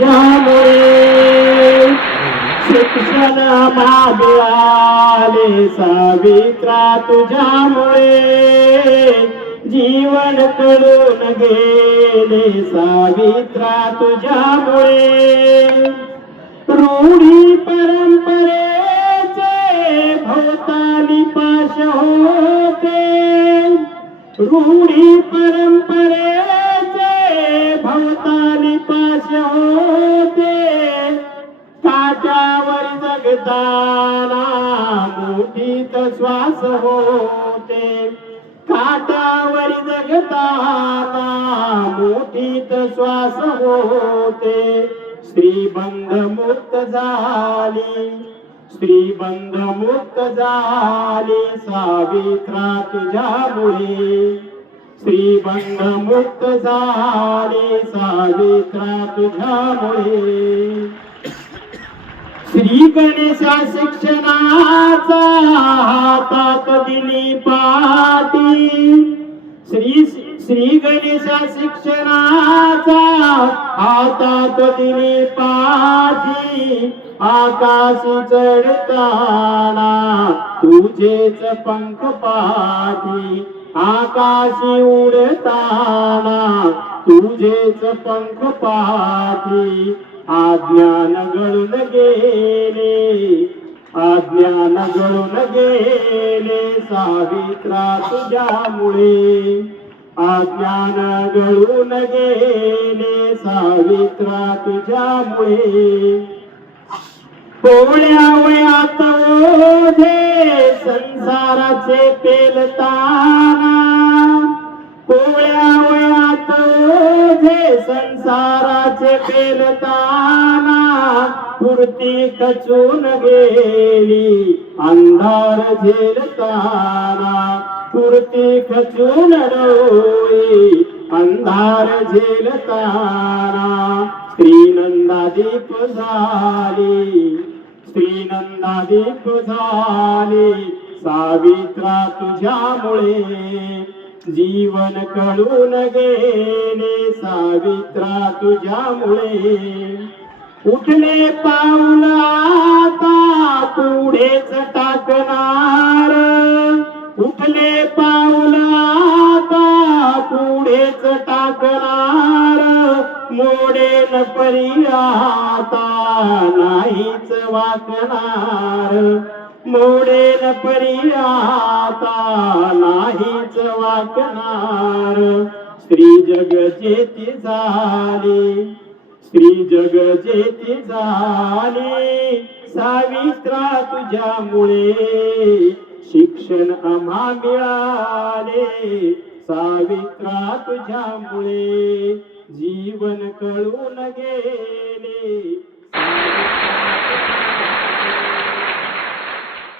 त्यामुळे शिक्षण मिळाले सावित्रा तुझ्यामुळे, जीवन कळून गेले सावित्रा तुझ्यामुळे. रूढी परंपरेचे भोवताली पाश होते, रूढी परंपरेचे भोवताली पाश होते. काट्यावर जगताना मुठीत श्वास होते, काट्यावर जगताना मुठीत श्वास होते. स्त्रीबंध मुक्त झाली, स्त्रीबंध मुक्त झाली सावित्रा तुझ्यामुळे, स्त्रीबंध मुक्त झाली सावित्रा तुझ्यामुळे. श्री गणेशा शिक्षणाचा हातात दिली पाटी, श्री गणेशा शिक्षणाचा हातात दिली पाठी. आकाशी चढताना तुझेच पंख पाठी, आकाशी उडताना तुझेच पंख पाठी. अज्ञान गळून गेले, अज्ञान गळून गेले सावित्रा तुझ्यामुळे, अज्ञान गळून गेले सावित्रा तुझ्यामुळे. कोवळ्या वयात ओझे संसाराचे पेलताना, कोवळ्या वयात ओझे संसाराचे पेलताना. पूर्ती खचून गेली अंधार झेलताना, पूर्ती खचून डोळे अंधार झेलताना. स्त्री नंदादीप झाली, स्त्री नंदादीप झाली सावित्रा तुझ्यामुळे, जीवन कळून गेले सावित्रा तुझ्यामुळे. उठले पाऊल आता पुढेच टाकणार, उठले पाऊल आता पुढेच टाकणार. मोडेन परी आता नाहीच वाकणार, मोडेन परी आता नाहीच वाकणार. स्त्री जग जेती झाली, स्त्री जग जेती झाली सावित्रा तुझ्यामुळे. शिक्षण आम्हा मिळाले सावित्रा तुझ्यामुळे, जीवन कळून गेले